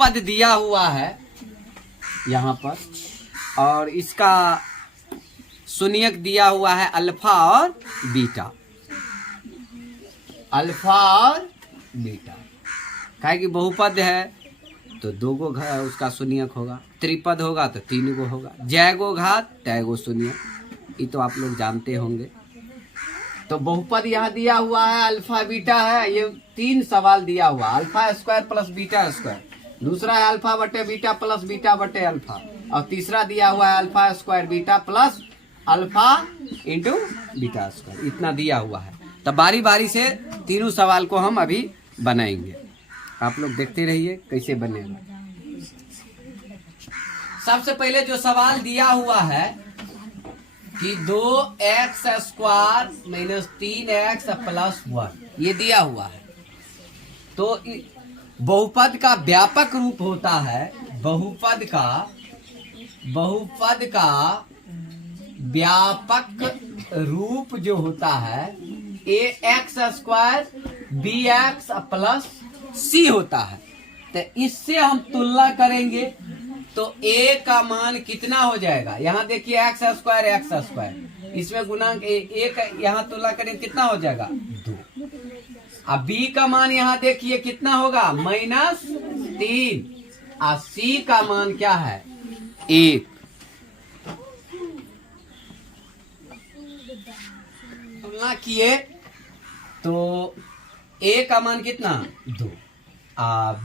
पद दिया हुआ है यहाँ पर और इसका शून्यक दिया हुआ है अल्फा और बीटा। अल्फा और बीटा काहे कि बहुपद है तो दो गो उसका शून्यक होगा, त्रिपद होगा तो तीन गो होगा, जय गो घात तय गो शून्यक, ये तो आप लोग जानते होंगे। तो बहुपद यहाँ दिया हुआ है अल्फा बीटा है, ये तीन सवाल दिया हुआ alpha square plus beta square, दूसरा है अल्फा बटे बीटा प्लस बीटा बटे अल्फा, और तीसरा दिया हुआ है alpha square beta plus alpha into beta square, इतना दिया हुआ है। तो बारी बारी से तीनों सवाल को हम अभी बनाएंगे, आप लोग देखते रहिए कैसे बनेगा। सबसे पहले जो सवाल दिया हुआ है कि 2x square minus 3x plus 1 ये दिया हुआ है। तो बहुपद का व्यापक रूप होता है, बहुपद का व्यापक रूप जो होता है ax square bx plus c होता है। तो इससे हम तुलना करेंगे तो a का मान कितना हो जाएगा, यहाँ देखिए x स्क्वायर, इसमें गुणांक a का यहाँ तुलना करेंगे कितना हो जाएगा 2। अब b का मान यहाँ देखिए कितना होगा -3, और c का मान क्या है 1। तुलना किए तो a का मान कितना 2,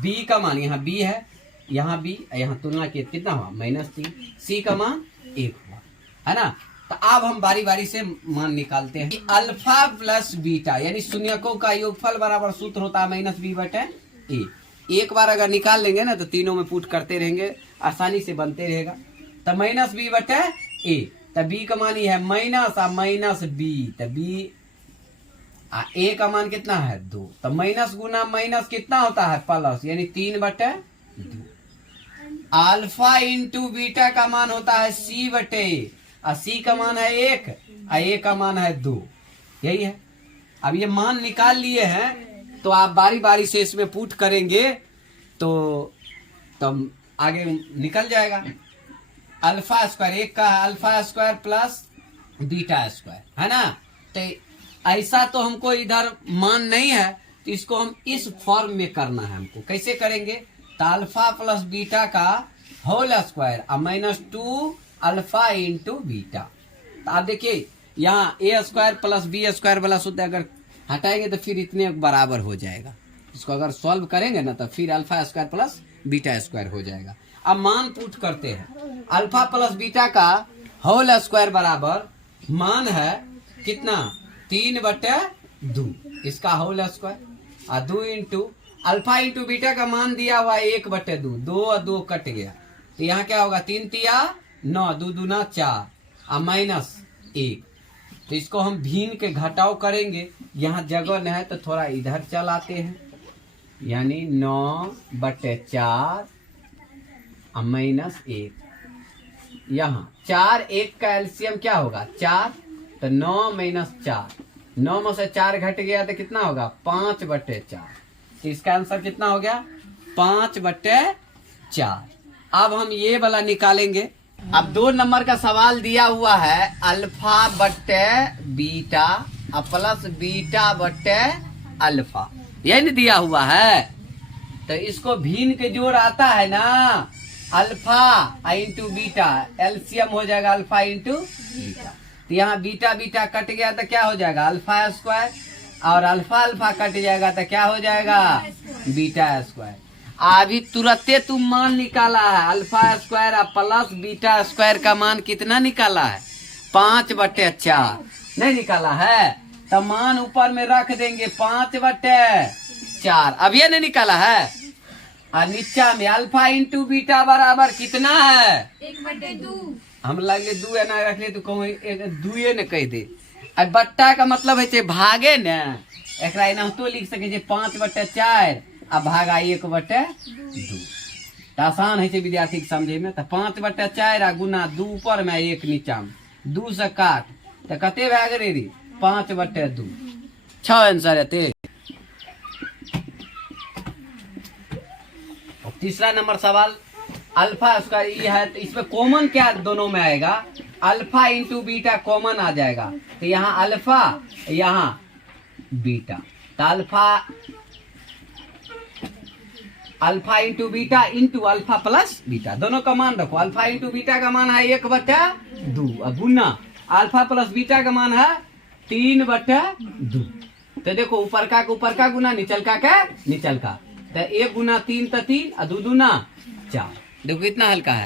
b का मान यहाँ b है, यहाँ b, यहाँ तुलना किए कितना हुआ -3, c का मान 1 हुआ है ना। तो अब हम बारी बारी से मान निकालते हैं। अल्फा प्लस बीटा यानी शून्यकों का योगफल बराबर सूत्र होता है -b बटे a। एक बार अगर निकाल लेंगे ना तो तीनों में पुट करते रहेंगे, आसानी से बनते रहेगा। तो -b बटे a, तो b का मान ये है माइनस b, तो b a का मान कितना है 2, तो माइनस गुना माइनस कितना होता है प्लस, यानी 3 बटे 2। अल्फा इंटू बीटा का मान होता है c बटे a, और c का मान है 1 और a का मान है 2, यही है। अब ये मान निकाल लिए हैं तो आप बारी बारी से इसमें पुट करेंगे तो तब आगे निकल जाएगा। अल्फा स्क्वायर 1 का है alpha square plus beta square है ना। तो ऐसा तो हमको इधर मान नहीं है तो इसको हम इस फॉर्म में करना है। हमको कैसे करेंगे, तो अल्फा प्लस बीटा का होल स्क्वायर और -2 अल्फा इंटू बीटा। तो आप देखिए यहाँ a square plus b square वाला सूत्र अगर हटाएंगे तो फिर इतने बराबर हो जाएगा। इसको अगर सॉल्व करेंगे ना तो फिर alpha square plus beta square हो जाएगा। अब मान पुट करते हैं, अल्फा प्लस बीटा का होल स्क्वायर बराबर मान है कितना 3 बटे 2, इसका होल स्क्वायर, और 2 इंटू अल्फा इंटू बीटा का मान दिया हुआ 1 बटे 2, 2 और 2 कट गया तो यहाँ क्या होगा 3 तिया 9, 2 दूना 4 और -1। तो इसको हम भिन्न के घटाव करेंगे, यहाँ जगह नहीं है तो थोड़ा इधर चल आते हैं, यानी 9 बटे 4 और -1। यहाँ 4 1 का एलसीएम क्या होगा 4, तो 9 - 4, 9 में से 4 घट गया तो कितना होगा 5 बटे 4। तो इसका आंसर कितना हो गया 5 बटे 4। अब हम ये वाला निकालेंगे। अब 2 नंबर का सवाल दिया हुआ है अल्फा बटे बीटा प्लस बीटा बटे अल्फा, ये नहीं दिया हुआ है। तो इसको भिन्न के जोड़ आता है ना, अल्फा इंटू बीटा, एलसीएम हो जाएगा अल्फा इंटू बीटा। तो यहाँ बीटा बीटा कट गया तो क्या हो जाएगा अल्फा स्क्वायर, और अल्फा अल्फा कट जाएगा तो क्या हो जाएगा बीटा स्क्वायर। अभी तुरंते तुम मान निकाला है alpha square plus beta square का मान कितना निकाला है 5 बटे 4, नहीं निकाला है तो मान ऊपर में रख देंगे 5 बटे 4। अब ये नहीं निकाला है, और नीचा में अल्फा इंटू बीटा बराबर कितना है 1 बटे 2। हम लगे 2 है ना रख ले तो कहूँ 2 न कह दे। अब बट्टा का मतलब है भागे न, एकरा एनाहितो लिख सके 5 बटे 4 आ भागा 1 बटे 2, तो आसान है विद्यार्थी के समझे में। तो 5 बटे 4 आ गुना 2 ऊपर में 1 नीचा में, 2 से काट तो कते भाग रे 5 बटे 2, 6 आंसर है। तीसरा नंबर सवाल, अल्फा उसका ये है, तो इसमें कॉमन क्या दोनों में आएगा, अल्फा इंटू बीटा कॉमन आ जाएगा, तो यहाँ अल्फा यहाँ बीटा, तो alpha into beta into alpha plus beta, दोनों का मान रखो। अल्फा इंटू बीटा का मान है 1/2 गुना अल्फा प्लस बीटा का मान है 3/2। तो देखो ऊपर का गुना निचल का निचल का, तो 1 गुना 3 तो 3 और 2 दूना 4। देखो कितना हल्का है।